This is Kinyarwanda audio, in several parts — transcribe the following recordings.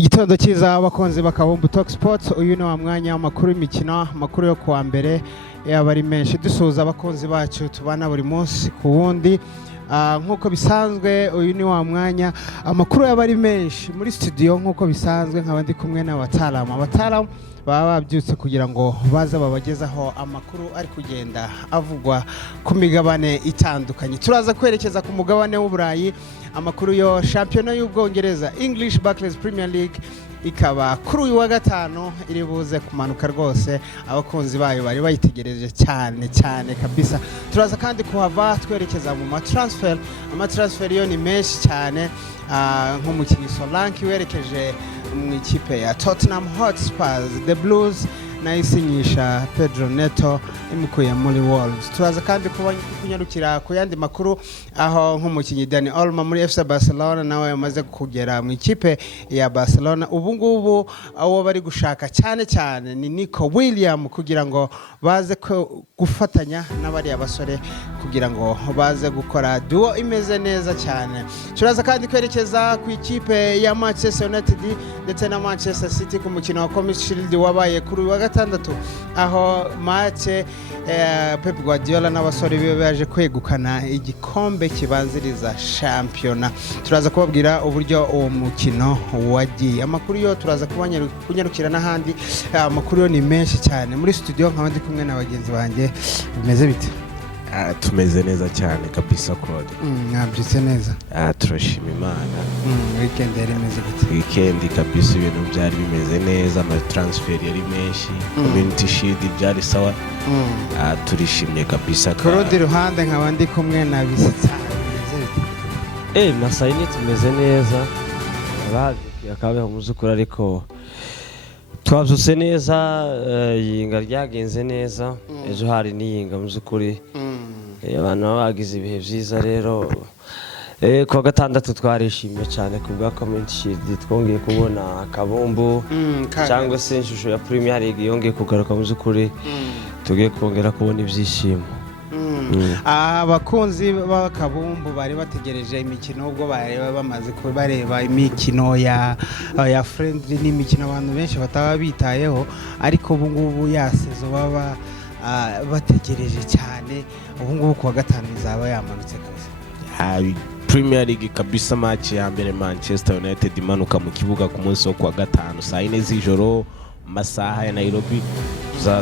Igitondo cyiza abakunzi bakabumbu Talk Sports. Uyu ni wa mwanya w'amakuru y'imikino, amakuru yo kuwa mbere yaba ari menshi dusuhuza abakunzi bacu tubana buri munsi ku wundi. Nkuko bisanzwe uyu ni wa mwanya amakuru yaba ari menshi muri studio. Nkuko bisanzwe nkaba ndi kumwe n'abataramu baba babyutse kugira ngo baza babagezaho amakuru ari kugenda avugwa ku migabane itandukanye. Turaza kwerekeza ku mugabane w'Uburayi, amakuru yo shampiyona y'Ubwongereza English Barclays Premier League ikaba kuri uyu wa gatanu iri buze kumanuka rwose, abakunzi bayo bari bayitegereje cyane kabisa. Turaza kandi kuhava twerekeza mu amatransfer yo ni menshi cyane, nk'umukinnyi Solanke werekeje mu ikipe ya Tottenham Hotspur, The Blues nayisinyisha Pedro Neto imukuye muri Wolves. Turaza kandi kunyarukira ku yandi makuru, aho nk'umukinnyi Dani Olmo muri FC Barcelona nawe yamaze kugera mu ikipe ya Barcelona. Ubu ngubu abo bari gushaka cyane ni Nico Williams kugira ngo baze gufatanya n'abari abasore kugira ngo baze gukora duo imeze neza cyane. Turaza kandi kwerekeza ku ikipe ya Manchester United ndetse na Manchester City ku mukino wa Community Shield wabaye kuri uyu wa gatandatu, aho match Pep Guardiola n'abasore biwe baje kwegukana igikombe kibanziriza shampiyona. Turaza kubabwira uburyo uwo mukino wagiye. Amakuru yo turaza kunyarukira n'ahandi, amakuru yo ni menshi cyane. Muri studio nkaba ndi kumwe na bagenzi banjye. Bimeze bite? Tumeze neza cyane kabisa Claude. Mwabyutse neza? Turashima Imana. Weekend yari imeze gute? Weekend kabisa ibintu byari bimeze neza, ama transfer yari menshi, Community Shield byari sawa. Turishimye kabisa. Claude ruhande nkaba ndi kumwe na Bisitsa. Bimeze bite? Masayini tumeze neza. Ababyukiye akabeho muzukura, ariko twabyutse neza, yinga ryagenze neza. Ejo hari niyinga muzukuri. Abantu bagize ibihe byiza rero. Kwa gatandatu twarishimye cyane ku bwa Community Shield, twongeye kubona akabumbu cyangwa se ishusho ya Premier League yongeye kugaruka muzukuri. Tugiye kongera kubona ibyishimo. Abakunzi b'akabumbu bari bategereje imikino, ubwo bamaze bareba imikino ya friendly n'imikino abantu benshi bataba bitayeho, ariko ubu ngubu yasezo baba bategereje cyane. Ubu ngubu kuwa gatanu izaba yamanutse kabisa. Premier League kabisa, match ya mbere Manchester United imanuka mu kibuga ku munsi wo kuwa gatanu saa 4 z'ijoro masaha ya Nairobi.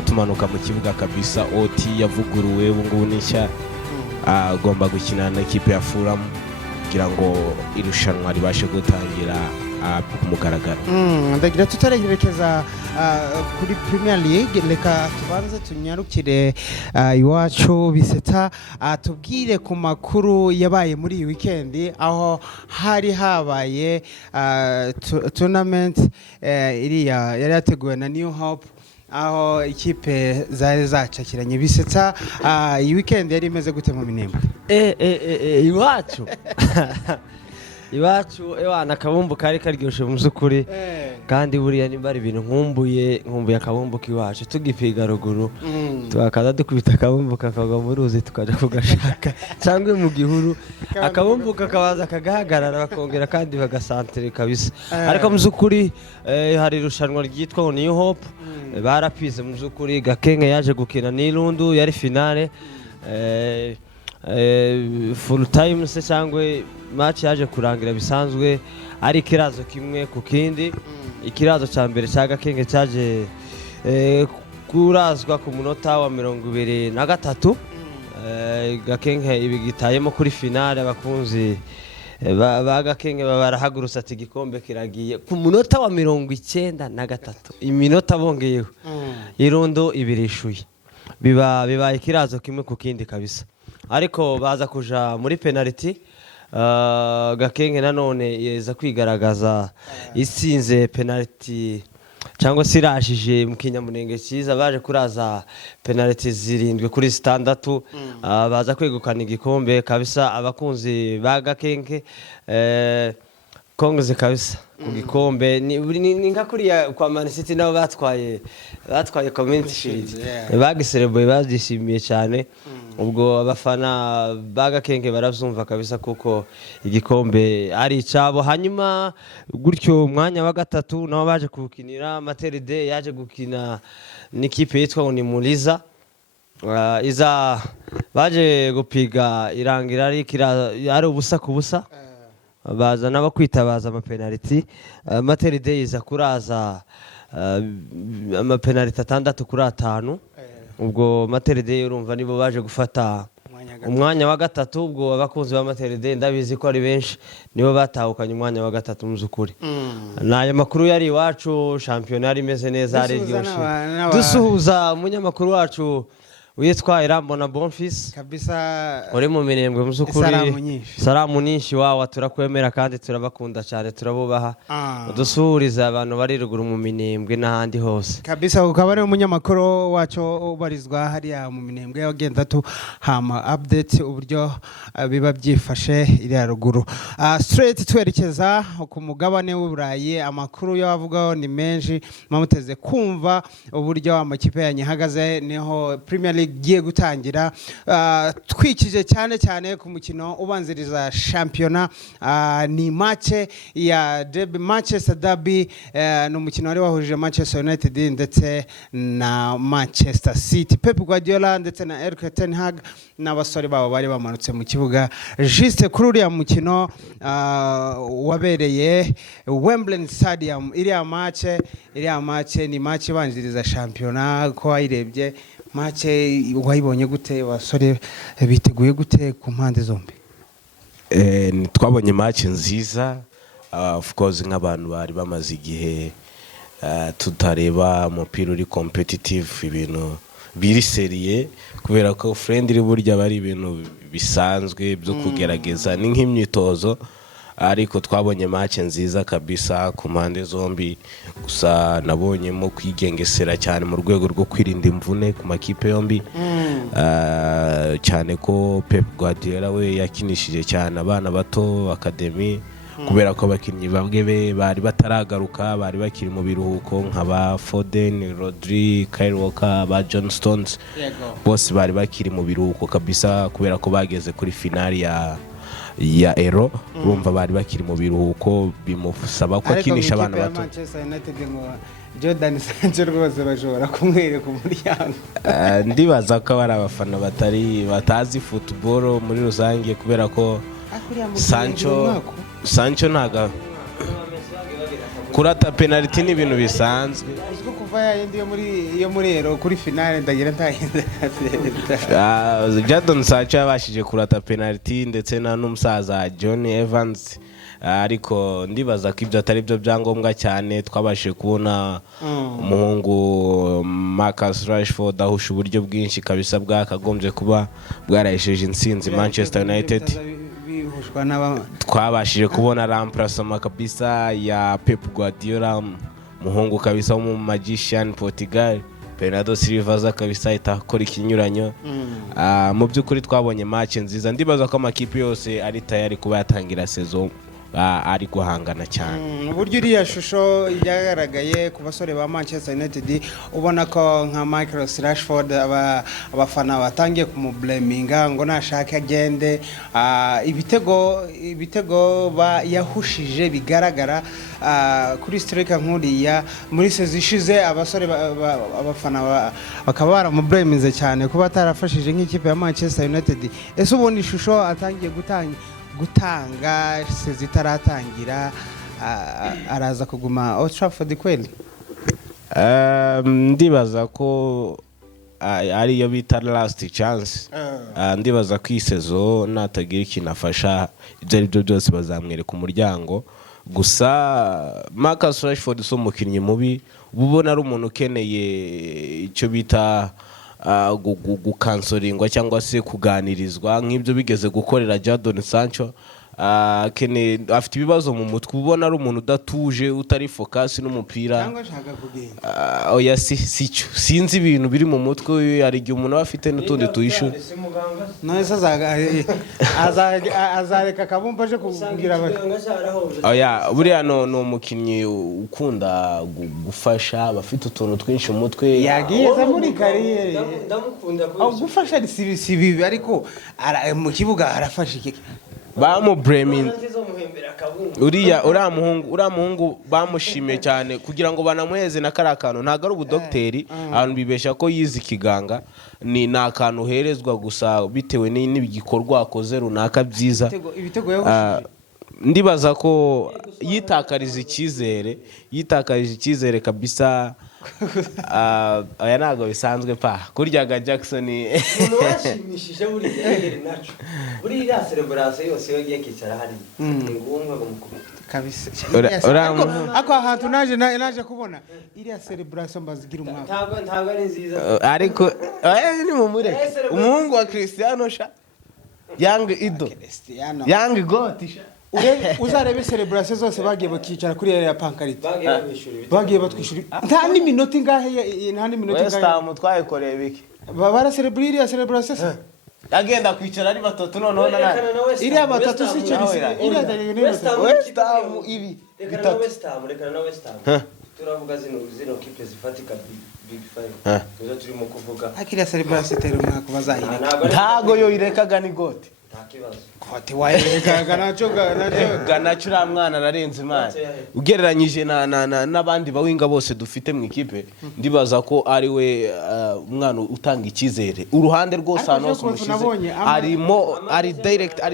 Tumanuka mu kibuga kabisa, OT yavuguruwe ubu ngubu nishya, agomba gukina na ikipe ya Fulham kugira ngo irushanwa ribashe gutangira ku mugaragaro. Ndagira tutarerekeza kuri Premier League, reka tubanze tunyarukire iwacu Biseta, tubwire ku makuru yabaye muri iyi weekend, aho hari habaye tournament iriya yari yateguwe na New Hope, aho ikipe zari zacakiranye. Biseta, iyi weekend yari imeze gute mu Minembwe? Iwacu ewana akabumbu kari karyoshe muzukuri, kandi buriya nimba ari ibintu nkumbuye akabumbu kiwacu. Tugipiga ruguru tukakaza dukubita akabumbu kakagwa mu ruzi tukaja kugashaka, cyangwa mu gihuru akabumbu kakabaza kagahagarara bakongera kandi bagasantere kabisa. Ariko muzukuri hari irushanwa ryitwa New Hope, barapize muzukuri. Gakenge yaje gukina n'Irundu, yari finale full time se cyangwa match yaje kurangira bisanzwe ari kirazo kimwe ku kindi. Ikirazo cya mbere cya Gakenge cyaje kurazwa ku munota wa 23. Gakenge ibigitayemo kuri finale. Abakunzi ba Gakenge barahagurutse ati igikombe kiragiye ku munota wa 93, iminota bongeyeho. Irondo ibirishuye biba ikirazo kimwe ku kindi kabisa, ariko baza kuja muri penalty. Gakenge nanone yeza kwigaragaza isinze penalty cyangwa sirashije mu kinyamunenge cyiza, baje kuraza penalty 7-6, baza kwegukana igikombe kabisa. Abakunzi ba Gakenge Kongeze kabisa ku gikombe ni nka kuriya kwa Man City nabo batwaye Community Shield, bagisereboye bazishimiye cyane. ubwo abafana bagakenge baravyumva kabisa kuko igikombe ari icabo. Hanyuma gutyo umwanya wa gatatu nabo baje kukinira Materide, yaje gukina n'ikipe yitwa ni Muliza. Iza baje gupiga irangira ari ubusa ku busa, baza nabo kwitabaza amapenaliti. Materide iza kuraza amapenaliti 6-5. ubwo Materide urumva nibo baje gufata umwanya wa gatatu. ubwo abakunzi ba Materide ndabizi ko ari benshi nibo batahukanye umwanya wa gatatu muzukuri. Nayo makuru yari iwacu, shampiyona yari imeze neza, ari ryoshe. Dusuhuza umunyamakuru wacu witwa Irambona Bonfils kabisa, uri mu Minembwe muzukuri. Salamu nyinshi wawa, turakwemera kandi turabakunda cyane, turabubaha. Dusuhuriza abantu bari ruguru mu Minembwe n'ahandi hose kabisa. Ukaba ari umunyamakuru wacu ubarizwa hariya mu Minembwe, yagenda hama update uburyo biba byifashe iriya ruguru. Straight twerekeza ku mugabane w'Uburayi, amakuru yavugaho ni menshi, mamuteze kumva uburyo amakipe yanyihagaze. Niho Premier League giye gutangira, twikije cyane ku mukino ubanziriza shampiyona. Ni match ya derby, Manchester Derby. No mukino wari wahurije Manchester United ndetse na Manchester City. Pep Guardiola ndetse na Erik ten Hag n'abasore babo bari bamanutse mu kibuga juste kuri uriya mukino wabereye Wembley Stadium. Iriya match ni match ibanziriza shampiyona. Ko wayirebye match wayibonye gute? Basore biteguye gute ku mpande zombi? Twabonye match nziza, of course nk'abantu bari bamaze igihe tutareba umupira uri competitive, ibintu biri seriye, kubera ko friendly burya bari ibintu bisanzwe byo kugerageza, ni nk'imyitozo. Ariko twabonye match nziza kabisa ku mpande zombi. Gusa nabonyemo kwigengesera cyane mu rwego rwo kwirinda imvune ku makipe yombi. Cyane ko Pep Guardiola we yakinishije cyane abana bato academy, kubera ko abakinnyi bamwe bari bataragaruka, bari bakiri mu biruhuko, nk'aba Foden, Rodri, Kyle Walker, ba John Stones, bose bari bakiri mu biruhuko kabisa, kubera ko bageze kuri finali ya Euro. Urumva bari bakiri mu biruhuko, bimusaba ko akinisha abana bato. Manchester United ngo Jordan Sancho rwose bashobora kumwereka umuryango. Ndibaza ko ari abafana batazi football muri rusange, kubera ko Sancho ntaga kurata penalty ni ibintu bisanzwe. Uziko kuva yindi yo muri Euro kuri finale ndagira ntahinda. Jadon Sancho yabashije kurata penalty ndetse na n'umusaza John Evans, ariko ndibaza ko ibyo atari byo byangombwa cyane. Twabashije kubona umuhungu Marcus Rashford ahusha uburyo bwinshi kabisa bwakagombye kuba bwarayesheje intsinzi Manchester United. Twabashije kubona remplacement kabisa ya Pep Guardiola, muhungu kabisa wo mu Magician Portugal, Bernardo Silva kabisa itakora ikinyuranyo. Mu by'ukuri twabonye match nziza. Ndibaza ko amakipe yose ari tayari kuba yatangira saison ari guhangana cyane. Uburyo iriya shusho yagaragaye ku basore ba Manchester United, ubona ko nka Michael Rashford abafana batangiye kumublaminga ngo nashaka agende. Ibitego yahushije bigaragara kuri striker nkuriya muri saison ishize. Abasore abafana bakaba baramublaminze cyane kuba atarafashije nk'ikipe ya Manchester United. Ese ubona ishusho atangiye gutanga zitaratangira, araza kuguma Old Trafford kweli? Ndibaza ko ariyo bita last chance. Ndibaza ko isezo natagira ikintu afasha, ibyo ari byo byose bazamwereka umuryango. Gusa Marcus Rashford so umukinnyi mubi, ubona ari umuntu ukeneye icyo bita gukansoringwa cyangwa se kuganirizwa, nk'ibyo bigeze gukorera Jadon Sancho. afite ibibazo mu mutwe ubona ari umuntu udatuje utari focus n'umupira cyangwa ashaka kugenda oya sicyo sinzi ibintu biri mu mutwe we hari igihe umuntu aba afite n'utundi tuyishu none azareka akabumva aje kugira oya buriya ni umukinnyi ukunda gufasha abafite utuntu twinshi mu mutwe yagiye muri kariyeri ndamukunda gufasha si bibi ariko mu kibuga arafasha iki bamubreming uriya muhungu bamushimiye cyane kugira ngo banamuheze na kariya kantu ntabwo ari ubudogiteri abantu bibeshya ko yize ikiganga ni akantu uherezwa gusa bitewe n'ibikorwa akoze runaka byiza ndibaza ko yitakarije icyizere kabisa aya ntabwo bisanzwe pa kuryaga Jackson washimishije buriya celebration yose yagiye kicara hari ngombwa kabisa ako ahantu naje kubona iriya celebration bazigira umwaka ntabwo ari nziza ariko ni mumure umuhungu wa Cristiano sha young idol young goat uzarebe celebration zose bagiye bakicara kuri ya pankarite bagiye batwishura nta n'iminota ingahe West Ham twayikoreye biki bara celebrate ya celebration agenda kwicara ari batatu noneho iriya batatu si cyo West Ham ibi bitatu reka na West Ham turavuga zino kipe zifatika big five tuzo turimo kuvuga akiriya celebration tero mwaka bazahireka ntago yo irekaga ni gote kote wayerekaga naco ganacho ura mwana ararenze imana ugereranyije n'abandi bawinga bose dufite mu ikipe ndibaza ko ari we umwana utanga ikizere uruhande rwose hano umushize ari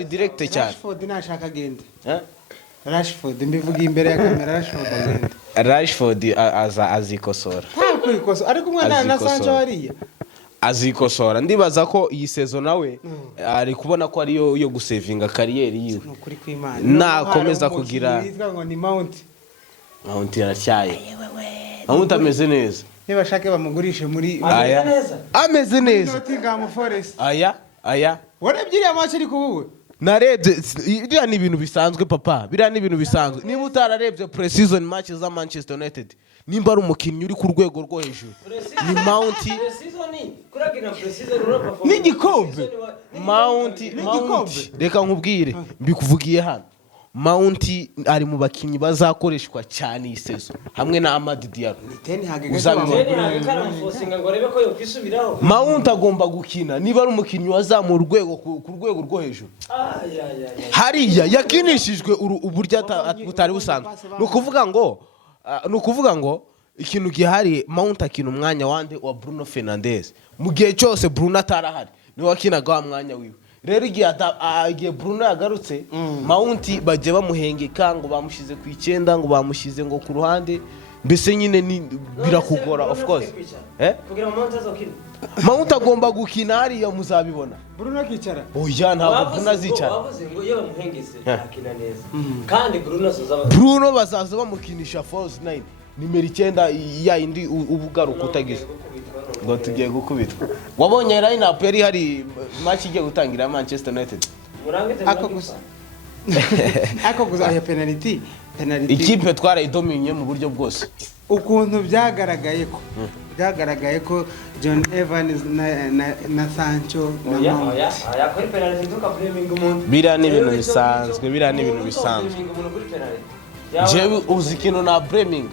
direct cyane Rashford nashaka agende Rashford mbivuga imbere ya kamera Rashford azikosora ariko umwana na Sancho hariya azikosora ndibaza ko iyi season nawe ari kubona ko ari yo gusevinga kariyeri yiwe nakomeza kugira ngo ni Mount yaracyaye Mount ameze neza niba shake bamugurishe muri ameze neza Nottingham Forest aya warabyiriya match ari kubuwe narebye biriya ni ibintu bisanzwe papa biriya ni ibintu bisanzwe niba utararebye pre-season match za Manchester United nimba ari umukinnyi uri ku rwego rwo hejuru ni Mount n'igikombe Mount reka nkubwire mbikuvugiye hano Mount ari mu bakinnyi bazakoreshwa cyane iyi season hamwe na Amad Diallo Mount agomba gukina niba ari umukinnyi wazamura urwego ku rwego rwo hejuru hariya yakinishijwe uburyo butari busanzwe ni ukuvuga ngo ikintu gihari Mount akina umwanya wande wa Bruno Fernandes mu gihe cyose Bruno atarahari niwe wakinaga wa mwanya wiwe rero igihe Bruno yagarutse Mount bagiye bamuhengeka ngo bamushize ku 9 ngo bamushize ngo ku ruhande mbese nyine birakugora of course kugira Mount azokina Mount agomba gukina hariya muzabibona Bruno akicara oya ntabwo Bruno azicara bavuze ngo iyo bamuhengese akina neza kandi Bruno bazaza bamukinisha false 9 nimero 9 ya indi ubugaruka utagize ngo tugiye gukubitwa wabonye line-up yari hari match igiye gutangira Manchester United ako guza ya penalty ikipe twarayidominye mu buryo bwose ukuntu byagaragaye ko John Evans na Sancho na Mount biriya ni ibintu bisanzwe jewe uzi ikintu na Breming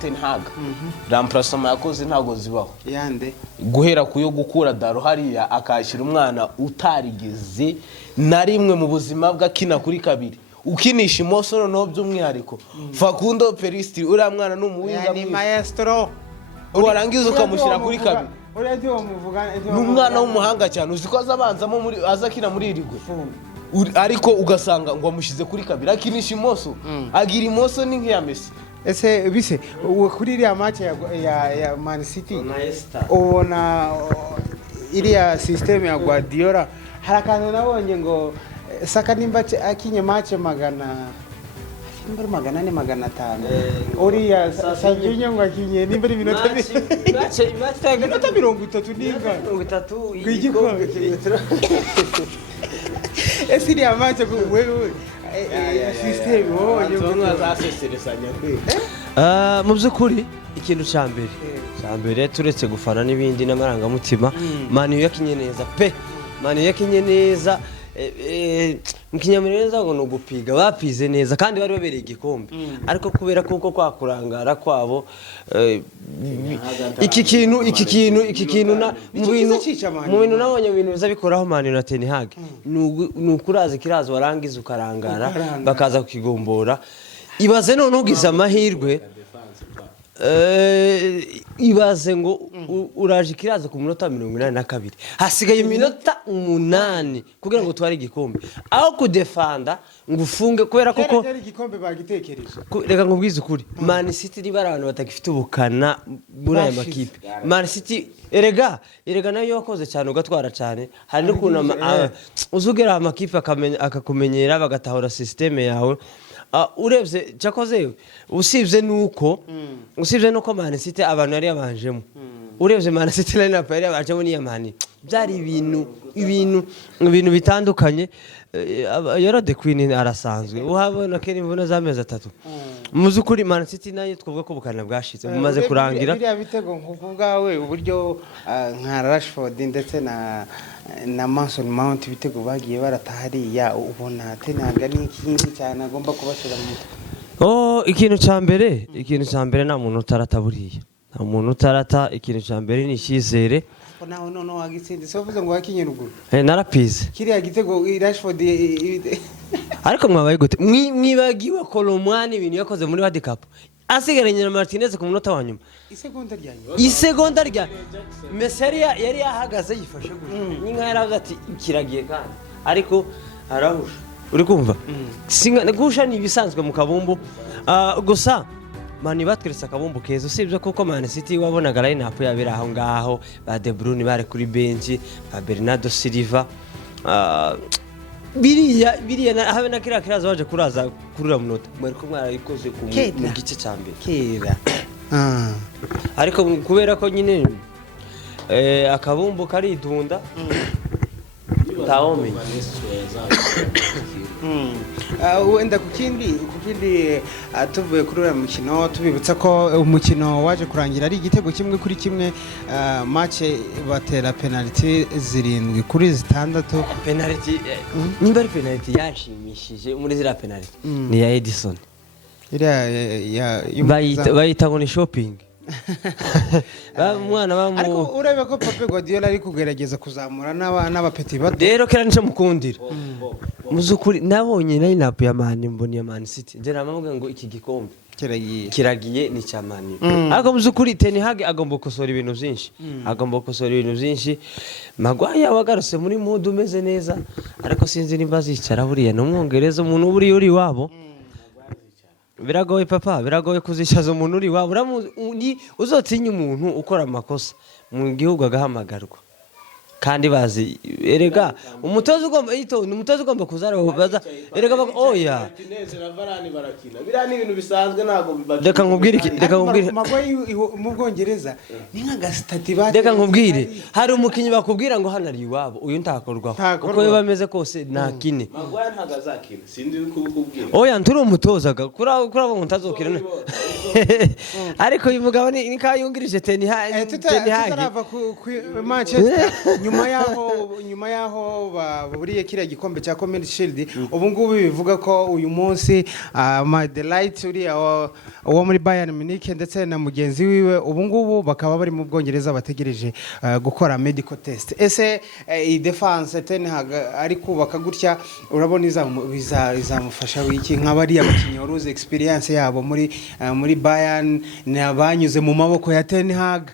Ten Hag remplacement yakoze ntago zibaho yande guhera kuyo gukura Daro hariya akashyira umwana utarigeze na rimwe mu buzima bw'akina kuri kabiri ukinisha imoso noneho by'umwihariko Facundo Peristri uriya mwana n'umuwinga ni maestro warangiza ukamushyira kuri kabiri uriya muvuga n'umwana w'umuhanga cyane uzi ko azabanzamo muri azakina muri irigwe ariko ugasanga ngo amushyize kuri kabiri akinisha imoso agira imoso ni nk'iya Messi ese bise kuri iriya match ya Man City ubona iriya system ya Guardiola hari akantu nabonye ngo Saka nimba akinye match magana 400-500 uriya Savinho ngo akinye nimba ari minota minota 30 ninga 30 kwigikombe ese iriya match wewe system wowe azaseseresanya kwe mu by'ukuri ikintu cya mbere turetse gufana n'ibindi n'amarangamutima Man U yakinye neza pe Man U yakinye neza mu kinyamuneza ngo nugupiga bapize neza kandi bari babereye igikombe ariko kubera kuko kwakurangara kwabo iki kintu na mu bintu nabonye ibintu biza bikoraho Man U na Ten Hag nukuraza kirazo warangiza ukarangara bakaza kukigombora ibaze none ugize amahirwe ibaze ngo uraje kiraza ku minota 82 hasigaye iminota 8 kugira ngo tware igikombe aho kudefanda ngo ufunge kubera koko igikombe bagitekereje reka nkubwize ukuri Man City riba abantu batagifite ubukana muri aya makipe Man City erega nayo yakoze cyane ugatwara cyane hari no kunama uzugera amakipe akakumenyera bagatahura systeme yawe urebye cyakoze usibye nuko Man City abantu yari yabanjemo urebye Man City lineup yari yabanjemo niya Man byari ibintu bitandukanye yaro de Queen arasanzwe uhabona kera imvune z'amezi 3 muzukuri Man City nayo twavuga ko bukana bwashitse bumaze kurangira biriya bitego nk'ubwawe uburyo nka Rashford ndetse na Mason Mount ibitego bagiye baratahariya ubona Ten Hag n'ikindi cyane agomba kubashira mu mutwe ikintu cya mbere nta muntu utarata buriya nta muntu utarata ikintu cya mbere ni icyizere naho none wagitsinde so vuze ngo wakinye ruguru narapize kiriya gitego Rashford ariko mwabaye gute mwibagiwe Kolomwani ibintu yakoze muri World Cup asigaranye na Martinez ku munota wa nyuma isegonda rya Messi yari yahagaze yifashe gutya ninka yaravuze ati kiragiye kandi ariko arahusha uri kumva gusha ni ibisanzwe mu kabumbu gusa Man batweretse akabumbu keza usibye kuko Man City wabonaga line-up yabira aho ngaho ba De Bruyne bare kuri bench ba Bernardo Silva biriya habe na kirazo waje kuraza kurura munota mwereko mwarayikoze mu gice cya mbere kera ariko kubera ko nyine akabumbu karidunda taome wenda kukindi tuvuye kuri uriya mukino tubibutsa ko umukino waje kurangira ari igitego kimwe kuri kimwe match batera penalty 7-6 penalty nimba ari penalty yashimishije muri zira penalty ni ya Edison bayita ngo ni shopping ariko urebe ko Pep Guardiola ari kugerageza kuzamura n'abapeti bato rero kera nico mukundira muzukuri nabonye line-up ya Man City nje namavuga ngo iki gikombe kiragiye ni cya Man U ariko muzukuri Ten Hag agomba gukosora ibintu byinshi Maguire wagaruse muri mood umeze neza ariko sinzi nimba zicara buriya n'umwongereza umuntu buri uri wabo biragoye papa biragoye kuzicaza umuntu uri wabo uzotinya umuntu ukora amakosa mu gihugu agahamagarwa kandi bazi erega umutoza ugomba kuzara baza erega oya Martinez Varane barakina bira ni ibintu bisanzwe ntago bibaje reka nkubwire Maguire mu Bwongereza ni nka stati bati reka nkubwire hari umukinyi bakubwira ngo hano ari iwabo uyu ntakorwaho uko biba bameze kose nakine Maguire ntago azakina sindi kubikubwira oya nturi umutozaga kurabo mutazokira ariko uyu mugabo ni kayungirije Ten Hag tutarava ku Manchester nyuma yaho buriye kiriya gikombe cya Community Shield ubu ngubu bivuga ko uyu munsi Delight uriya wo muri Bayern Munich ndetse na mugenzi wiwe ubu ngubu bakaba bari mu Bwongereza bategereje gukora medical test ese i defense Ten Hag ari kubaka gutya urabona izamufasha wiki nk'abari abakinnyi waruze experience yabo muri Bayern n'abanyuze mu maboko ya Ten Hag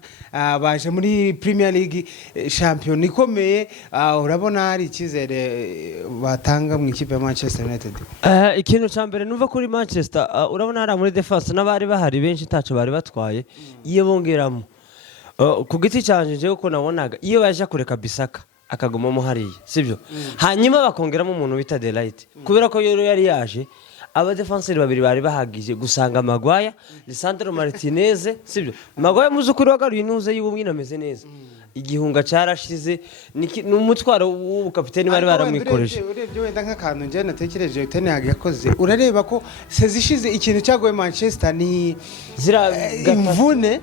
baje muri Premier League champion ikomeye urabona hari ikizere batanga mu ikipe ya Manchester United ikintu cya mbere numva kuri Manchester urabona hari muri defense n'abari bahari benshi taco bari batwaye iyo bongeramo ku giti cyanje je uko nabonaga iyo baje kureka Bisaka akagumamo hariya sibyo hanyuma bakongeramo umuntu bita Delight kubera ko yari yaje aba defenseur babiri bari bahagije gusanga Maguire Lisandro Martinez sibyo Maguire muzukuri wagaruye intuze y'ubumwe nameze neza igihunga carashize n'umutwaro w'ubukapiteni bari baramwikoreje urebye wenda nk'akantu nje natekereje Ten Hag yakoze urareba ko sezishize ikintu cyagoye Manchester ni zira imvune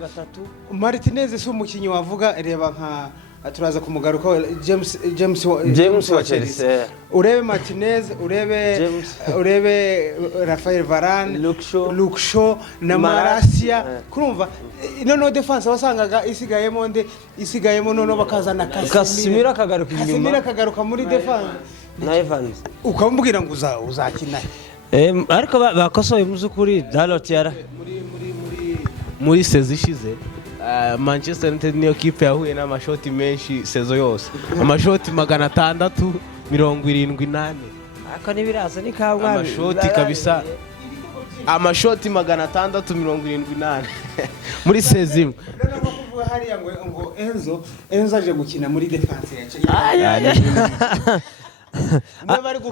Martinez si umukinyi wavuga reba nka turaza kumugaruka James wa Chelsea urebe Martinez urebe Rafael Varane Luke Shaw na Martial kurumva noneho defense wasangaga isigayemo noneho bakazana Casemiro akagaruka inyuma Casemiro akagaruka muri defense na Evans ukamubwira ngo uzakina ariko bakosoye muzukuri Dalot yara muri sezo ishize Manchester United niyo kipe yahuye n'amashoti menshi sezo yose amashoti 678 ariko nibiraza ni kabwa amashoti kabisa amashoti 678 muri sezo imwe hariya ngo Enzo aje gukina muri defense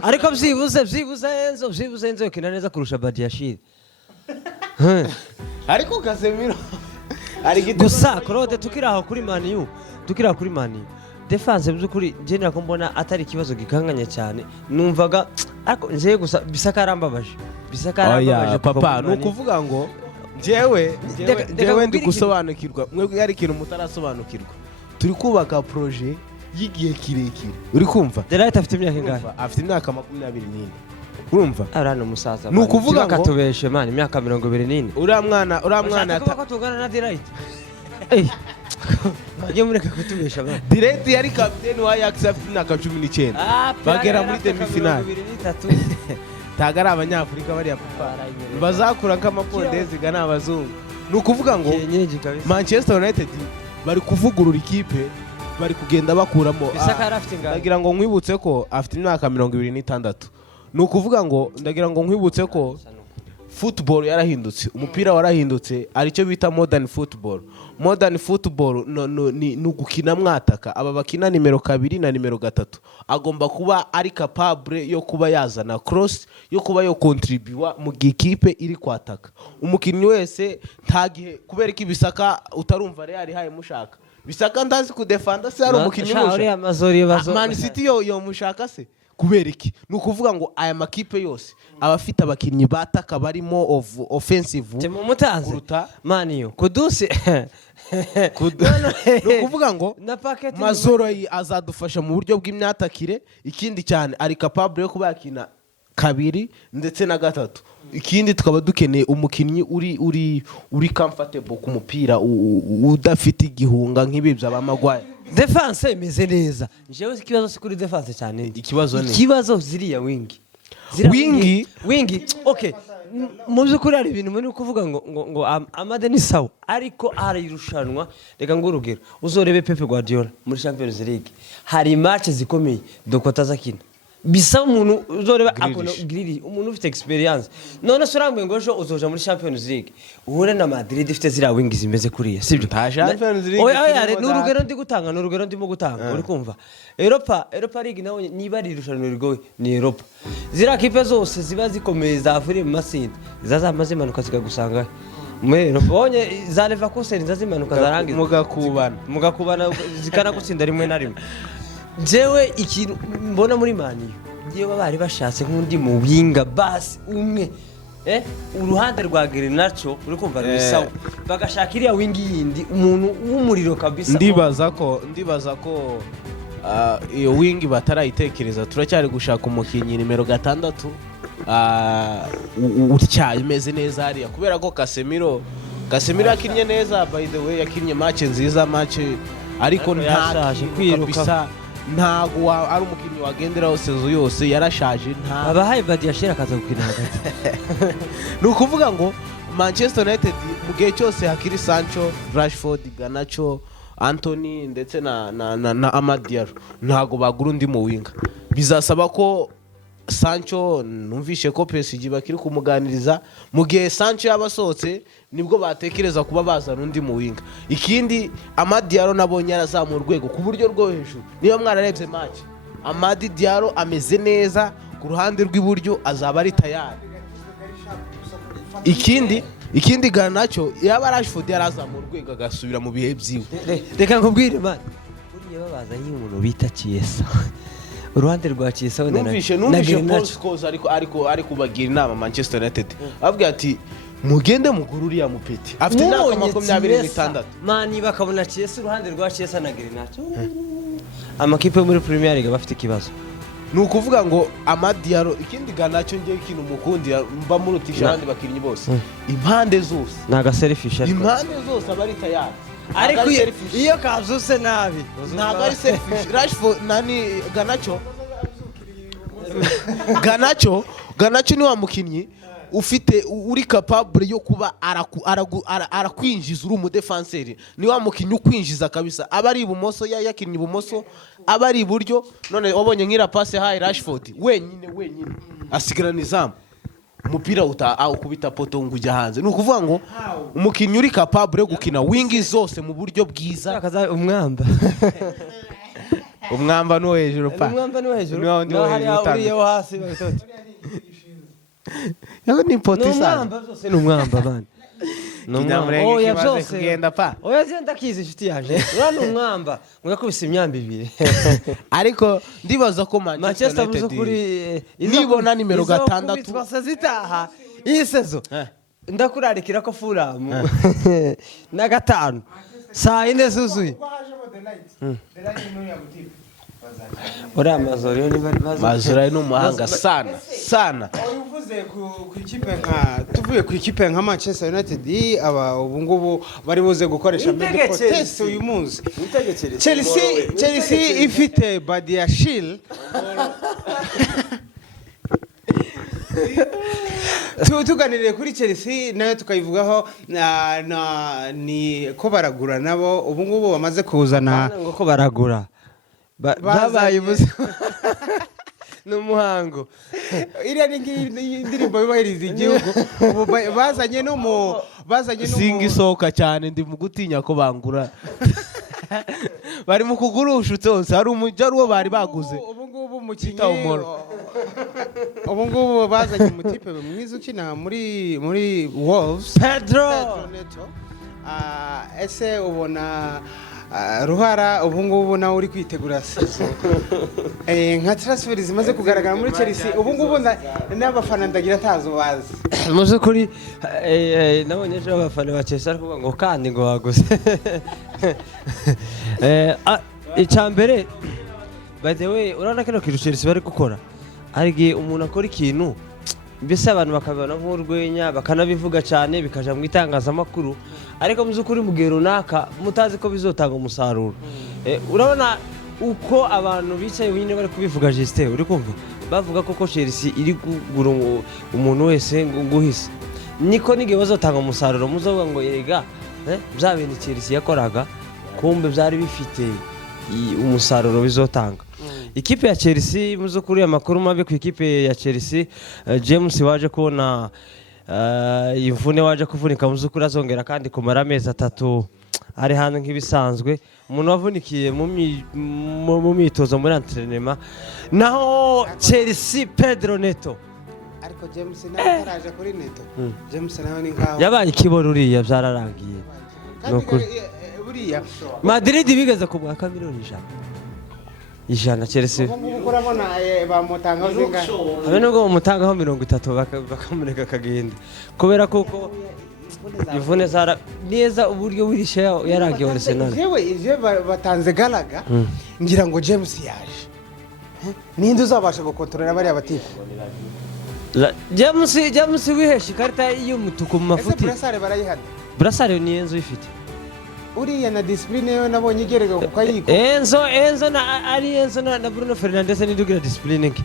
ariko byibuze Enzo yakina neza kurusha Badiashile ariko Casemiro gusa Claude tukiraho kuri Man U defense by'ukuri ngenera ko mbona atari ikibazo gikanganye cyane numvaga ariko nje gusa bisakarambabaje papa nukuvuga ngo jewe ndi gusobanukirwa mwebwe ari ikintu mutarasobanukirwa turi kubaka projet yigiye kirekire uri kumva Delight afite imyaka ingahe afite imyaka 24 urumva arano musaza nukuvuga ngo katubeshe man imyaka 24 uriya mwana atako tugana na Delight Bagiye mureka kutubesha man Delight yari captain wa Ajax afite imyaka 19 bagera muri demi finale tagara abanyafrika bari papa bazakura nk'amapondezi gana abazungu nukuvuga ngo Manchester United bari kuvugurura ikipe bari kugenda bakuramo ndagira ngo nkwibutse ko afite imyaka 26 nukuvuga ngo ndagira ngo nkwibutse ko football yarahindutse umupira warahindutse aricyo bita modern football ni gukina mwataka aba bakina nimero 2 na nimero 3 agomba kuba ari capable yo kuba yazana cross yo kuba yo contribute mu gikipe iri kwataka umukinnyi wese ntagihe kubera iki Bisaka utarumva Real haye mushaka Bisaka ndazi ku defender se ari umukinnyi wose Man City yo mushaka se kubera iki nukuvuga ngo aya makipe yose abafite abakinnyi bataka barimo offensive mutanze maniyo kudusi nukuvuga ngo Mazoro azadufasha mu buryo bw'imyatakire ikindi cyane ari capable yo kuba yakina 2 ndetse na 3 ikindi tukaba dukeneye umukinnyi uri comfortable ku mupira udafite igihunga nk'ibi byaba Maguire defense imeze neza jewe ikibazo sikuri defense cyane ikibazo ziriya wingi okay mu byukuri ari ibintu muri kuvuga ngo Amade ni sawa ariko arayirushanwa reka ngurugero uzorebe Pep Guardiola muri Champions League hari match zikomeye dokota zakina bisa umuntu uzoreba akona Grealish umuntu ufite experience none surambwe ngo ejo uzoja muri Champions League uhure na Madrid ifite zira wings zimeze kuriya sibyo ta Champions League oya n'urugero ndimo gutanga uri kumva Europa League nawo niba ari irushanwa rigoye ni Europa zira kipe zose ziba zikomeza afuri mu masinde zazamaze manuka zikagusanga mwero bonye za Leverkusen zazimanuka zarangiza mugakubana zikana gutsinda rimwe na rimwe jewe ikintu mbona muri mani yewe bari bashatse nk'undi mu winga basi umwe uruhande rwa Garnacho uri kumva bisawa bagashaka iriya wingi yindi umuntu w'umuriro kabisa ndibaza ko iyo wingi batarayitekereza turacyari gushaka umukinnyi nimero 6 utyaye imeze neza hariya kubera ko Casemiro yakinnye neza by the way yakinnye match nziza ariko ntashaje kwiruka ntago ari umukinnyi wagenderaho sezo yose yarashaje abahaye Badiashile akaza gukina hagati nukuvuga ngo Manchester United mu gihe cyose hakiri Sancho Rashford Garnacho Anthony ndetse na Amad Diallo ntago bagura undi mu winga bizasaba ko Sancho numvishe ko PSG bakiri kumuganiriza mu gihe Sancho yabasohotse nibwo batekereza kuba bazana undi mu winga ikindi Amad Diallo nabonye yarazamura urwego ku buryo rwo hejuru niyo mwararebye match Amad Diallo ameze neza ku ruhande rw'iburyo azaba ari tayari ikindi Garnacho yaba Rashford yarazamura urwego agasubira mu bihe byiwe. Reka nkubwire man buriya babazanye umuntu bita Chiesa uruhande rwa Chiesa wenda numvishe Paul Scholes ariko kubagira inama Manchester United avuga ati mugende muguru uriya mupeti afite imyaka 26 mani bakabona Chiesa uruhande rwa Chiesa na Garnacho amakipe muri Premier League bafite ikibazo ni ukuvuga ngo Amadiaro ikindi Garnacho ngiye ikintu mukundira mba murutisha abandi bakinnyi bose impande zose naga selfish impande zose abari tayari ariko iyo kazuse nabi ntago ari selfish Rashford nani Garnacho ni wa mukinnyi ufite uri capable yo kuba arakwinjiza uri umudefenseri ni wa mukinnyi ukwinjiza kabisa abari ibumoso yakinnye ibumoso abari iburyo none wabonye nkira pass hayi Rashford wenyine asigarana izamu umupira ukubita poto ngujya hanze ni ukuvuga ngo umukinnyi uri capable yo gukina wing zose mu buryo bwiza umwamba no hejuru pa no hejuru hasi batoto yago ni potisa zose numwamba bana oya byose kugenda pa oya zenda kizi inshuti yaje urana umwamba ngakubise imyamba ibiri ariko ndibaza ko Manchester United nibona nimero 6 twasazitaha iyi sezo ndakurarikira ko Fulham na 5 saa 4 zuzuye ora Mazori ni umuhanga sana tuvuye ku ikipe nka Manchester United ubu ngubu bari buze gukoresha medical test uyu munsi Chelsea ifite Badiashile tuganiriye kuri Chelsea nayo tukayivugaho ni ko baragura nabo ubu ngubu bamaze kuzana ngo ko baragura babaye n'umuhango iriya ni indirimbo yubahiriza igihugu bazanye singa isohoka cyane ndi mu gutinya ko bangura bari mu kugurusha utose hari umujyaro uwo bari baguze ubu ngubu umukinnyi ubu ngubu bazanye umutipe mwiza ukina muri Wolves Pedro Neto ese ubona Ruhara ubu ngubu nawe uri kwitegura season nka transfer zimaze kugaragara muri Chelsea ubu ngubu n'abafana ndagira tazo bazi muze kuri nabonye ejo abafana ba Chelsea ariko ngo kandi ngo baguze icyambere by the way urabona kino kintu Chelsea bari gukora arigi umuntu akora ikintu mbese abantu bakabona nk'urwenya bakanabivuga cyane bikaja mu itangazamakuru ariko muzukuri mu gihe runaka mutazi ko bizotanga umusaruro urabona uko abantu bicaye nyine bari kubivuga Justin uri kumva bavuga ko Chelsea iri kugura umuntu wese nguhise niko nige bazotanga umusaruro muzovuga ngo yega byabene Chelsea yakoraga kumbe byari bifite umusaruro bizotanga ikipe ya Chelsea muzukuri amakuru mabe ku ikipe ya Chelsea James waje kubona imvune waje kuvunika muzukuri azongera kandi kumara amezi 3 ari hano nk'ibisanzwe umuntu wavunikiye mu myitozo muri entraînement naho Chelsea Pedro Neto ariko James nawe araje kuri Neto James nawe ni ngaho yabaye ikiboro uriya byararangiye nokuri buriya Madrid bigeze ku mwaka miliyoni 100 Chelsea urabona bamutangaho zinga abe nubwo bamutangaho 30 bakamureka kagenda kubera kuko imvune zara neza uburyo wirisha yaragiye Arsenal ije batanze Galaga ngira ngo James yaje ninde uzabasha gukontorera bari abatifu James wihesha ikarita y'umutuku mu mafuti Brassard barayihana Brassard ni Enzo ifite uriya na discipline yewe nabonye igerega ku kayiko Enzo ari Enzo na Bruno Fernandes ni dugira discipline nke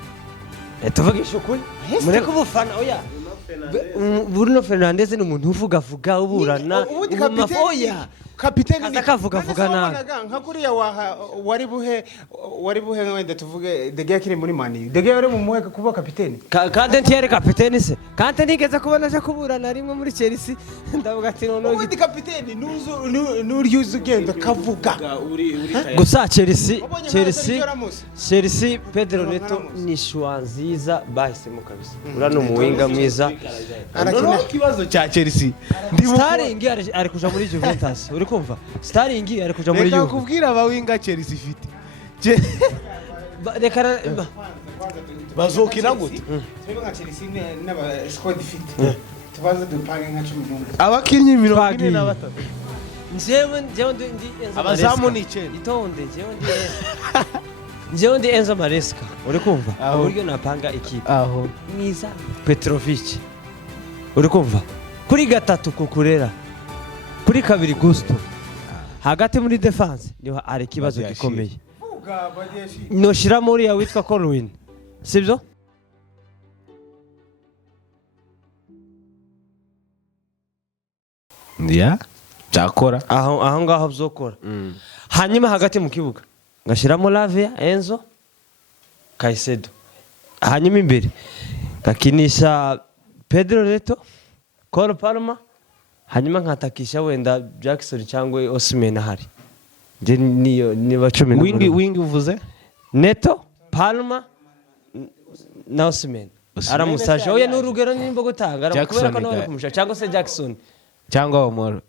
tuvugisha ukuri mureke ubufana oya Bruno Fernandes ni umuntu uvuga uburana mafoya kapiteni Kaza kavuga nabi. nka kuriya wari buhe wenda tuvuge De Gea kiri muri Mani De Gea yari mu muhe kuba kapiteni Kante ntiyari kapiteni se Kante nigeze kubona aje kuburana rimwe muri Chelsea ndavuga ati none ubundi kapiteni n'uryuze ugenda kavuga gusa Chelsea Pedro Neto ni shwa nziza bahisemo kabisa urano muwinga mwiza no kibazo cya Chelsea Sterling ari kuja muri Juventus uri kumva Sterling ari kuja muri Juve Juve kubwira abawinga Chelsea ifite reka bazokina gute twebwe nka Chelsea n'aba squad fit tubanze dupange nka 11 abakinnyi 43 njyewe ndi Enzo abazamu ni 9 itonde njyewe ndi Enzo Maresca uri kumva uburyo napanga ikipe aho mwiza Petrovic uri kumva kuri gatatu Kukurera kuri kabiri Gusto hagati muri defense niho ari kibazo gikomeye noshira muri ya witwa Colwyn sibyo ya cyakora aho ngaho byokora hanyuma hagati mu kibuga ngashiramo Lavia Enzo Caicedo hanyuma imbere gakinisha Pedro Neto Cole Palmer hanyuma nkatakisha wenda Jackson cyangwa Osimhen ahari je niba 10 wingi uvuze Neto Palmer na Osimhen aramusaje oya n'urugero nimba gutanga kubera ko nawe kumusha cyangwa se Jackson cyangwa Omoro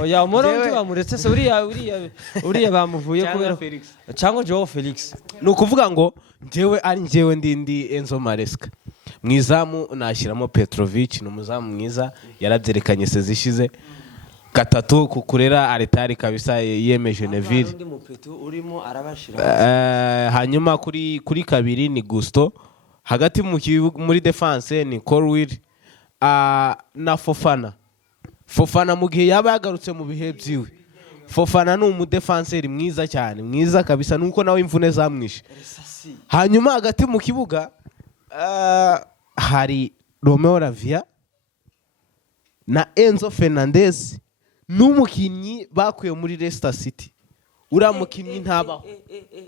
oya Omoro ntibamuretse se uriya bamuvuye kubera cyangwa Joao Felix ni ukuvuga ngo njyewe ndi Enzo Maresca mwizamu nashyiramo Petrovic ni umuzamu mwiza yarabyerekanye sezishize gatatu Kukurera Aretari kabisa yemeje Neville urimo arabashira hanyuma kuri kabiri ni Gusto hagati muri defense ni Colwill na Fofana mu gihe yaba yagarutse mu bihe byiwe Fofana ni umudefenseri mwiza cyane mwiza kabisa nuko nawe imvune zamwishe hanyuma hagati mu kibuga hari Romeo Lavia na Enzo Fernandez n'umukinnyi bakuye muri Leicester City uramukinnyi ntabaho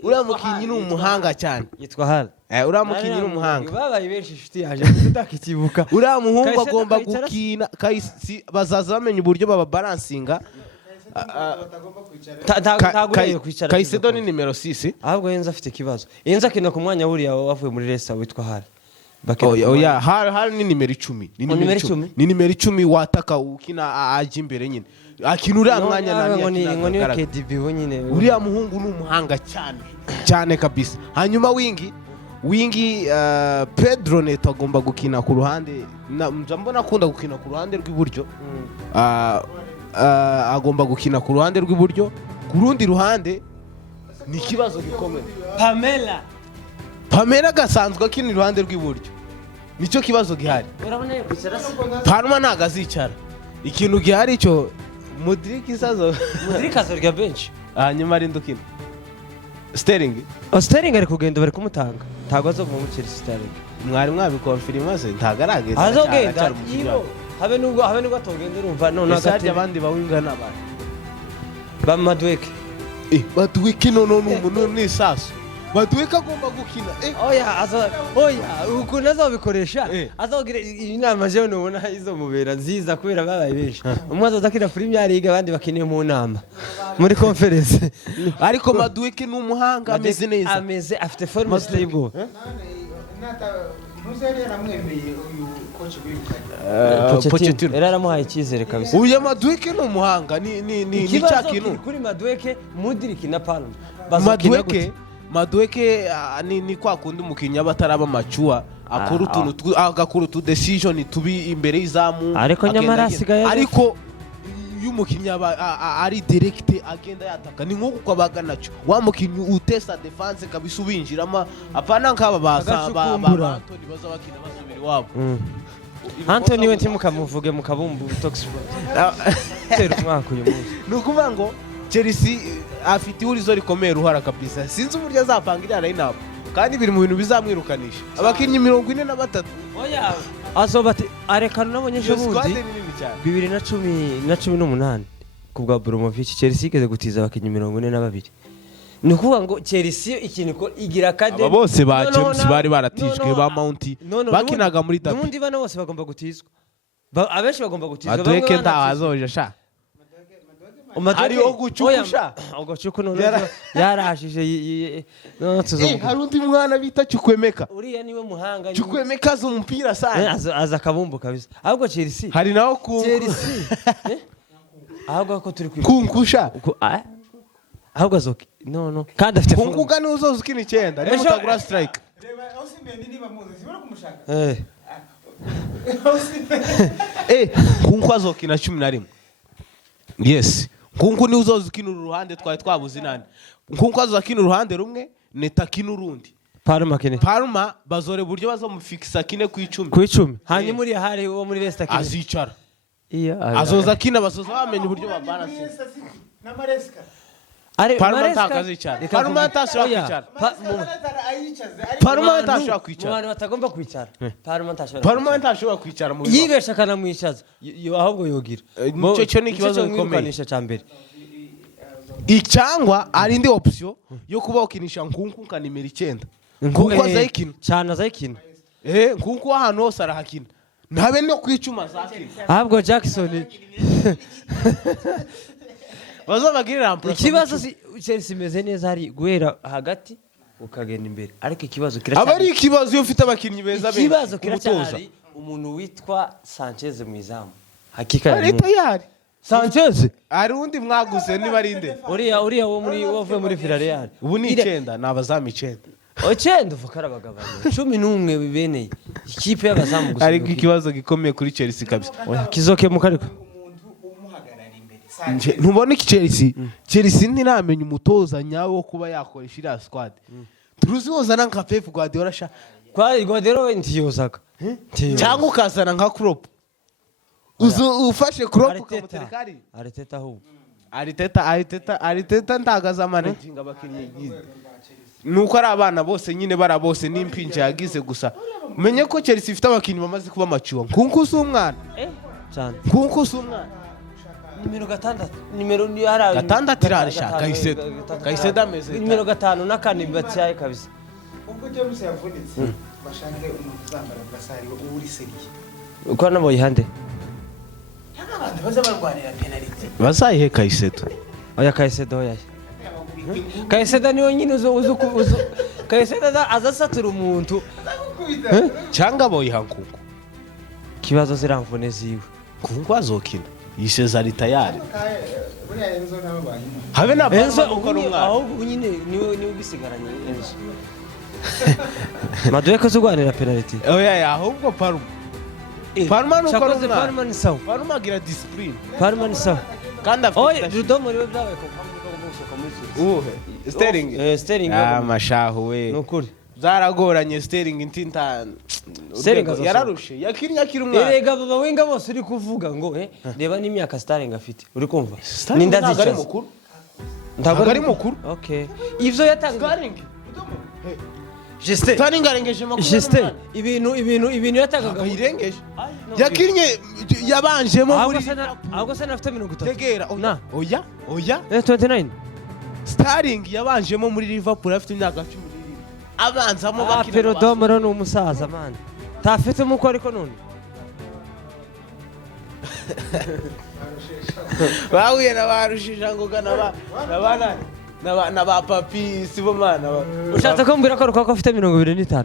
uramukinnyi ni umuhanga cyane yitwa Hal uramukinnyi ni umuhanga babaye benshi inshuti yaje kudakikibuka uramuhungu agomba gukina bazaza bamenya uburyo baba balansinga Caicedo ni nimero 6 ahubwo Enzo afite ikibazo Enzo akina ku mwanya wuriya wavuye muri Leicester witwa Hal oya hari ni nimero 10 ni nimero 10 wataka ukina aje imbere nyine akina uriya mwanya uriya muhungu ni umuhanga cyane kabisa hanyuma wingi Pedro Neto agomba gukina ku ruhande mbona akunda gukina ku ruhande rw'iburyo agomba gukina ku ruhande rw'iburyo ku rundi ruhande ni ikibazo gikomeye Pamela gasanzwe akina iruhande rw'iburyo nicyo kibazo gihari Palma ntago azicara ikintu gihari cyo Modric azorya benshi hanyuma ari ndukina Sterling ari kugenda bari kumutanga ntago azoguma mu Chelsea Sterling mwari mwabikonfirima se ntago aragenda azogenda habe nubwo atogenda urumva none hagati abandi bawinga n'abandi ba Madueke no ni sasu Madueke agomba gukina oya ukuntu azobikoresha azogira inama jewe nubona izomubera nziza kubera babaye benshi umwe azodakina Premier League abandi bakiniye mu nama muri conference ariko Madueke ni umuhanga ameze neza afite forme stable Pochettino aramuhaye icyizere kabisa uyu Madueke ni umuhanga ni cyakintu kuri Madueke Modric na Palma Madueke ni kwa kundi umukinnyi abataraba machuwa agakora utu decision tubi imbere y'izamu ariko nyamara asigaye ariko y'umukinnyi ari direct agenda yataka ni nko kwabaga naco wa mukinnyi utesa defense kabisa ubinjirama apana nk'aba baza Anthony baza bakina basubira wabo Anthony we ntimukamuvuge mukabumbu Talksport tera umwaka uyu munsi nukuvuga ngo Chelsea afite ihurizo rikomeye ruhara kabisa sinzi uburyo azapanga iriya line-up kandi biri mu bintu bizamwirukanisha abakinnyi 43 oya azoba ati arekana n'abanyesho bundi 2018 kubwa Abramovich Chelsea igeze gutiza abakinnyi 42 ni ukuvuga ngo Chelsea ikintu ko igira academy aba bose ba James bari baratijwe ba Mount bakinaga muri Dabi n'ubundi bana bose bagomba gutizwa abenshi bagomba gutizwa Madueke ntawazoje sha hariho gucukusha ugacuku none yarashije hari undi mwana bita Chukwemeka uriya niwe muhanga Chukwemeka z'umupira sana aza kabumbu kabisa ahubwo Chelsea hari naho Chelsea ahubwo ko turi kunkusha ahubwo azoki no kandi afite kunkuga ni uzoza ukina 9 niba utagura strike reba Osimhen niba muzi sibara kumushaka kunku azokina 11 yes kunku ni uzoza ukina uruhande twari twabuze nani kunku azokina uruhande rumwe netakina urundi Parma bazore buryo bazomufikisa kine ku 10 hanyuma muri hari wo muri Leicester kine azicara azoza kina basoza bamenye uburyo babalance na Maresca Parma ntakazicara Parma ntashobora kwicara Parma ntashobora kwicara abantu batagomba kwicara Parma ntashobora kwicara mu yibesha kana mwicaza ahubwo yogira cyo ni ikibazo gikomeye cyambere icyangwa ari indi option yo kuba ukinisha nkunku ka nimero 9 nkunku azayikina cyane azayikina nkunku ahantu hose arahakina ntabe no kwicuma zakina ahubwo Jackson bazobagirira ikibazo Chelsea imeze neza hari guhera hagati ukagenda imbere ariko ikibazo kiracyari abari ikibazo iyo ufite abakinnyi beza beza ikibazo kiracyari umuntu witwa Sanchez mu izamu hakika ari tayari Sanchez ari undi mwaguze niba ari inde uriya wo muri wavuye muri Villarreal ubu ni 9 nabazamu 9 9 uvukara bagabanya 11 bibeneye ikipe y'abazamu gusa ariko ikibazo gikomeye kuri Chelsea kabisa kizoke mu kariko ntubona iki Chelsea ntiramenya umutoza nyawe wo kuba yakoresha iriya squad turuzi wozana nka Pep Guardiola sha kwa Guardiola we ntiyozaga cyangwa ukazana nka Klopp ufashe Klopp ukamutereka ari Arteta ahubwo Arteta ndagaza managing abakinnyi nuko ari abana bose nyine bara bose n'impinja yagize gusa menye ko Chelsea ifite abakinnyi bamaze kuba maciwa nkunku s'umwana cyane nkunku s'umwana nimero 6 nimero ni ara 6 irarishaka Kayiseda ameze nimero 5 na 4 batyaye kabisa ubwo James yavunitse bashake umuntu uzambara gasari uri seriye uko nabo yihande abantu baza barwanira penalty bazayihe Kayiseda oya Kayiseda oya Kayiseda niwe nyine uzo Kayiseda azasatura umuntu cyangwa boyihankuko kibazo ziramvune ziwe kunku azokina yisezari tayari buriya Enzo n'ababanyi habe na Enzo ukora umwana ahubwo nyine niwe ubisigaranye Enzo Madueke zugwanira penalty oya ahubwo Parma nuko ari umwana Parma ni sawa Parma agira discipline Parma ni sawa kandi afite Rudomo niwe byabaye ko gushaka muri Sterling amashahu we nukuri zaragoranye Sterling intinta yararushe yakinnye akiri umwana erega baba wenga bose uri kuvuga ngo reba n'imyaka Sterling afite uri kumva ni ndazicaza ntabwo ari mukuru okay ivyo yatanga Sterling Sterling arengeje ibintu yatangaga irengeje yakinnye yabanjemo muri ahubwo se nafite 30 tegera oya 29 Sterling yabanjemo muri Liverpool afite imyaka 10 abanzamo bakina pero domero no umusaza man tafite muko ariko none bahuye nabarushije ngo gana na ba papi sibo mana ushatse kumbwira ko ruko afite 25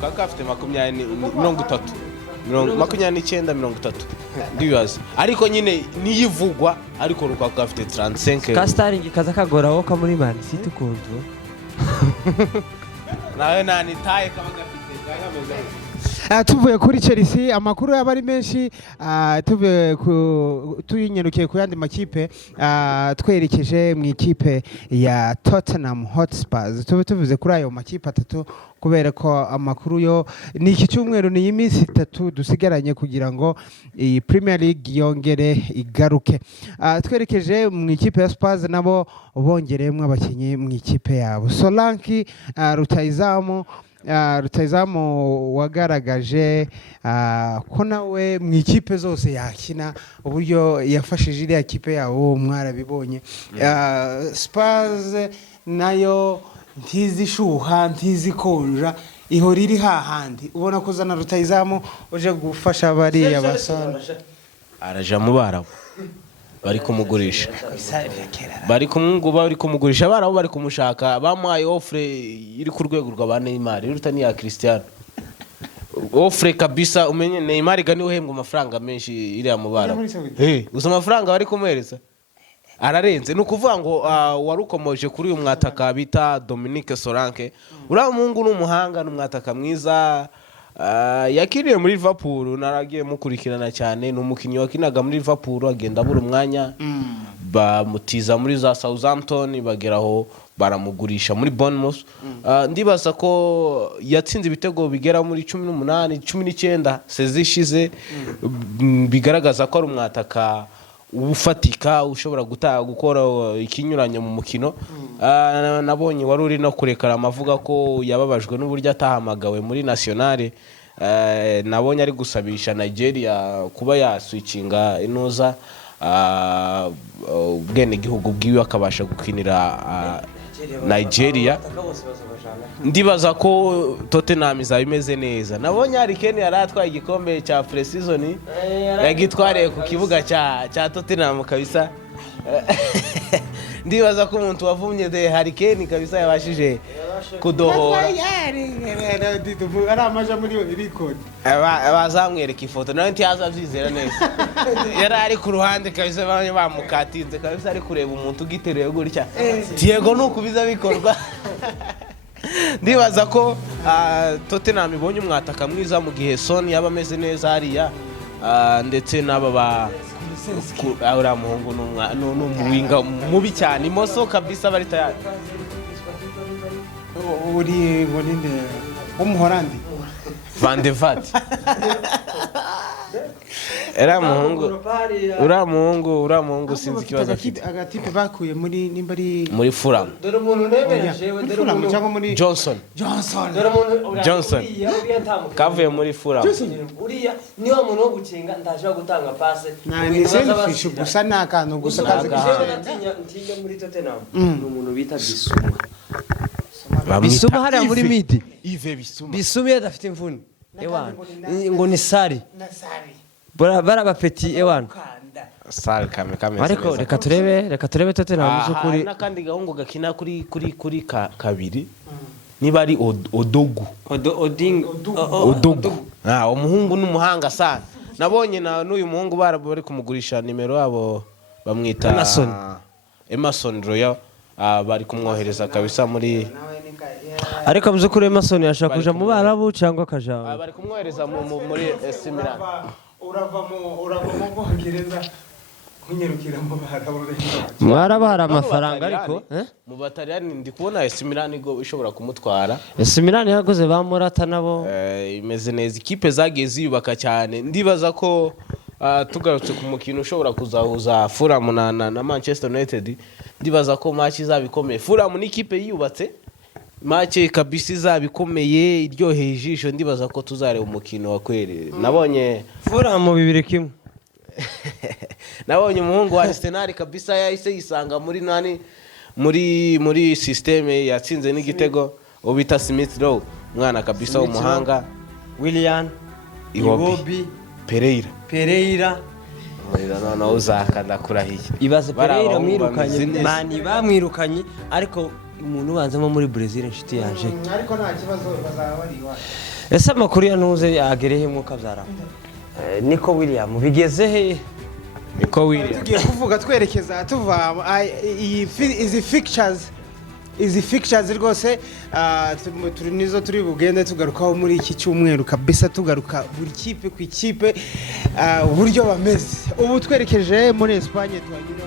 kaka afite 23 29 ndibaza ariko nyine niyivugwa ariko ruko afite 35 ka Sterling kaza kagora wo ka muri Man City kuntu nawe nani taye kabaga afite tuvuye kuri Chelsea amakuru y'abari menshi tuvuye tuyinyerukiye ku yandi makipe twerekeje mu ikipe ya Tottenham Hotspur tuvuze kuri ayo makipe atatu kubera ko amakuru yo ni iki cyumweru ni iminsi 3 dusigaranye kugira ngo iyi Premier League yongere igaruke twerekeje mu ikipe ya Spurs nabo bongereyemo abakinyi mu ikipe yabo Solanke rutayizamu rutahizamu wagaragaje ko nawe mu ikipe zose yakina uburyo yafashije iriya kipe yabo mwarabibonye. Spurs nayo ntizishuha ntizikonja ihora iri hahandi ubona ko uzana rutahizamu uje gufasha bariya basana araja mu Barabu bari kumugurisha bari kumugurisha Barabu bari kumushaka bamuhaye offre iri ku rwego rwa Neymar iruta ni ya Cristiano offre kabisa umenye Neymar gani uhembwa amafaranga menshi iriya mu Barabu gusa amafaranga bari kumuhereza ararenze nukuvuga ngo warukomoje kuri uyu mwataka bita Dominique Solanke uriya muhungu n'umuhanga n'umwataka mwiza yakiriye muri Liverpool naragiye mukurikirana cyane n'umukinnyi wakinaga muri Liverpool agenda buri umwanya bamutiza muri za Southampton bageraho baramugurisha muri Bournemouth. Ndibaza ko yatsinze ibitego bigera muri 18 19 sezishize bigaragaza ko ari umwataka ufatika ushobora gukora ikinyuranye mu mukino. Nabonye wari uri no kurekara amavuga ko yababajwe n'uburyo atahamagawe muri nationale. Nabonye ari gusabisha Nigeria kuba yaswitchinga inoza ubwene gihugu bwiwe akabasha gukinira Nigeria. Ndibaza ko Tottenham izaba imeze neza. Nabonye Harry Kane yaratwaye igikombe cya pre-season yagitwariye ku kibuga cya Tottenham kabisa. Ndibaza ko umuntu wavumye de Harry Kane kabisa yabashije kudohora aramaja muri record bazamwereka ifoto nawe ntiyazavyizera neza. Yari ari ku ruhande kabisa bamukatinze kabisa ari kureba umuntu ugiteruye gutya Diego nukubiza bikorwa. Ndibaza ko Tottenham ibonye umwataka mwiza mu gihe Son yaba ameze neza hariya ndetse n'aba uriya muhungu n'umuwinga mubi cyane imoso kabisa bari tayari. Uri ninde w'umuholandi Van de Vaart uriya muhungu sinzi ikibazo afite. Agatipe bakuye muri nimba ari muri Fulham dore umuntu nebereje dore umuntu cyangwa muri Johnson dore umuntu Johnson kavuye muri Fulham. Uriya niyo muntu wo gukinga ndaje gutanga passe ni selfish gusa nakantu gusa kazi ntinya muri Tottenham n'umuntu bita Bisuma Bisuma hariya muri midi Yves Bisuma yadafite imvune ewana ngo ni Sari bara bapeti ewana Sari kame ariko reka turebe Tottenham by'ukuri nakandi gahungu gakina kuri kabiri niba ari Odogu umuhungu n'umuhanga sana. Nabonye n'uyu muhungu bari kumugurisha nimero yabo bamwita Emerson Royal bari kumwohereza kabisa muri ariko by'ukuri Emerson yashaka kuja mu Barabu cyangwa akaja bari kumwohereza muri AC Milan. urava mu Bwongereza kunyerukira mu Barabu mwarabara amafaranga ariko mu Bataliyani ndi kubona AC Milan igo ishobora kumutwara. AC Milan yaguze ba Morata nabo imeze neza ikipe zagiye ziyubaka cyane. Ndibaza ko tugarutse ku mukino ushobora kuzahuza Fulham na Manchester United. Ndibaza ko match izabikomeye. Fulham ni ikipe yiyubatse match kabisa izabikomeye iryoheye ijisho. Ndibaza ko tuzareba umukino wa kweli. Nabonye Fulham 2-1 nabonye umuhungu wa Arsenal kabisa yahise yisanga muri systeme yatsinze n'igitego ubita Smith Rowe mwana kabisa w'umuhanga Willian Iwobi Pereira no uzakanda kurahiye ibaze Pereira mwirukanye mani bamwirukanye ariko umuntu ubanzemo muri Brazil inshuti yaje ariko nta kibazo bazaba bari iwacu. Ese amakuru ya ntuze agerehe mu kabyara Nico William bigeze he Nico William tugiye kuvuga twerekeza tuva izi fixtures rwose nizo turi bugende tugarukaho muri iki cyumweru kabisa tugaruka buri kipe ku ikipe uburyo bameze. Ubu twerekeje muri Espagne twanyura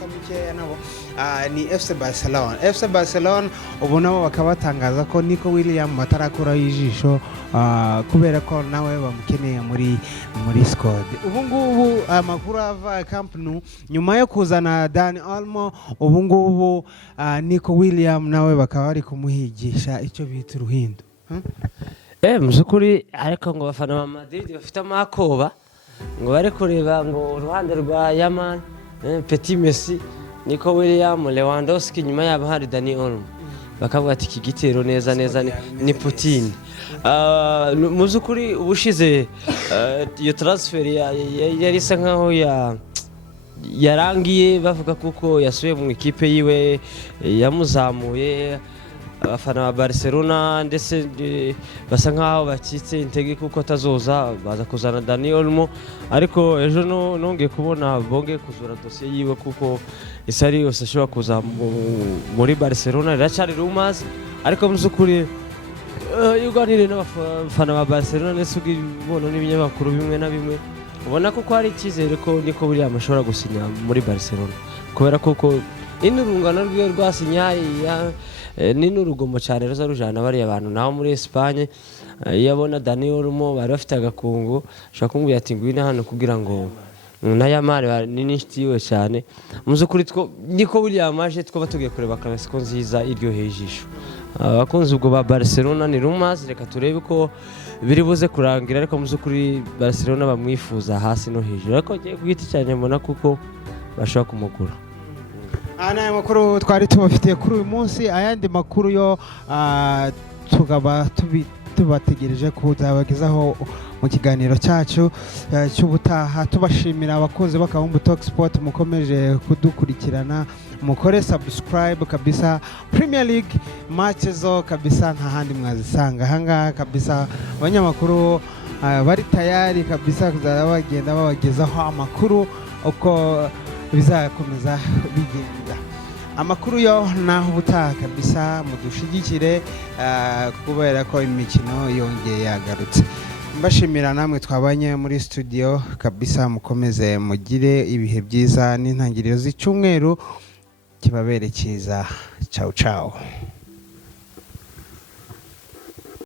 kamike nabo ni FC Barcelona ubu nabo bakaba batangaza ko Nico William batarakuraho ijisho kubera ko nawe bamukeneye muri squad. Ubu ngubu amakuru ava Camp Nou nyuma yo kuzana Dani Olmo ubu ngubu Nico William nawe bakaba bari kumuhigisha icyo bita uruhindo. muzukuri ariko ngo bafana ba Madrid bafite amakoba ngo bari kureba ngo uruhande rwa Yaman Petit Messi Nico William Lewandowski nyuma yabo hari Dani Olmo bakavuga ati iki gitero neza ni Putin muzukuri ubushize iyo transfer yari isa nkaho yarangiye bavuga kuko yasuye mu ikipe yiwe yamuzamuye abafana ba Barcelona ndetse basa nkaho bakitse intege kuko atazoza baza kuzana Dani Olmo ariko ejo nongeye kubona bongeye kuzura dosiye yiwe kuko isari yose ashobora kuza muri Barcelona iracyari rumors ariko muzukuri yuganire n'abafana ba Barcelona ndetse ubona n'ibinyamakuru bimwe na bimwe ubona ko hari icyizere ko niko buriya amashobora gusinya muri Barcelona kubera kuko inurungano rwe rwasinyaye ni n'urugomo cyane ruza rujana bariya abantu naho muri Espagne yabona Dani Olmo bari bafite agakungu ashaka kumubwira ati ngwino hano kugira ngo na Yamal ni nishiti yiwe cyane muzukuri niko William aje twaba tugiye kureba Clasico nziza iryoheye ijisho abakunzi ubwo ba Barcelona ni rumors reka turebe ko biri buze kurangira ariko muzukuri Barcelona bamwifuza hasi no hejuru ariko giye kugiti cyane mbona kuko bashaka kumugura aya makuru twari tubafitiye kuri uyu munsi ayandi makuru yo tukaba tubategereje kuzabagezaho mu kiganiro cyacu cy'ubutaha tubashimira abakunzi b'Akabumbu Talk Sport mukomeje kudukurikirana mukore subscribe kabisa Premier League match zo kabisa nta handi mwazisanga ahangaha kabisa abanyamakuru bari tayari kabisa kuzara bagenda babagezaho amakuru uko bizakomeza bigenda amakuru yo naho ubutaha kabisa mudushigikire kubera ko imikino yongeye yagarutse mbashimira namwe twabanye muri studio kabisa mukomeze mugire ibihe byiza n'intangiriro z'icyumweru kibabere cyiza ciao ciao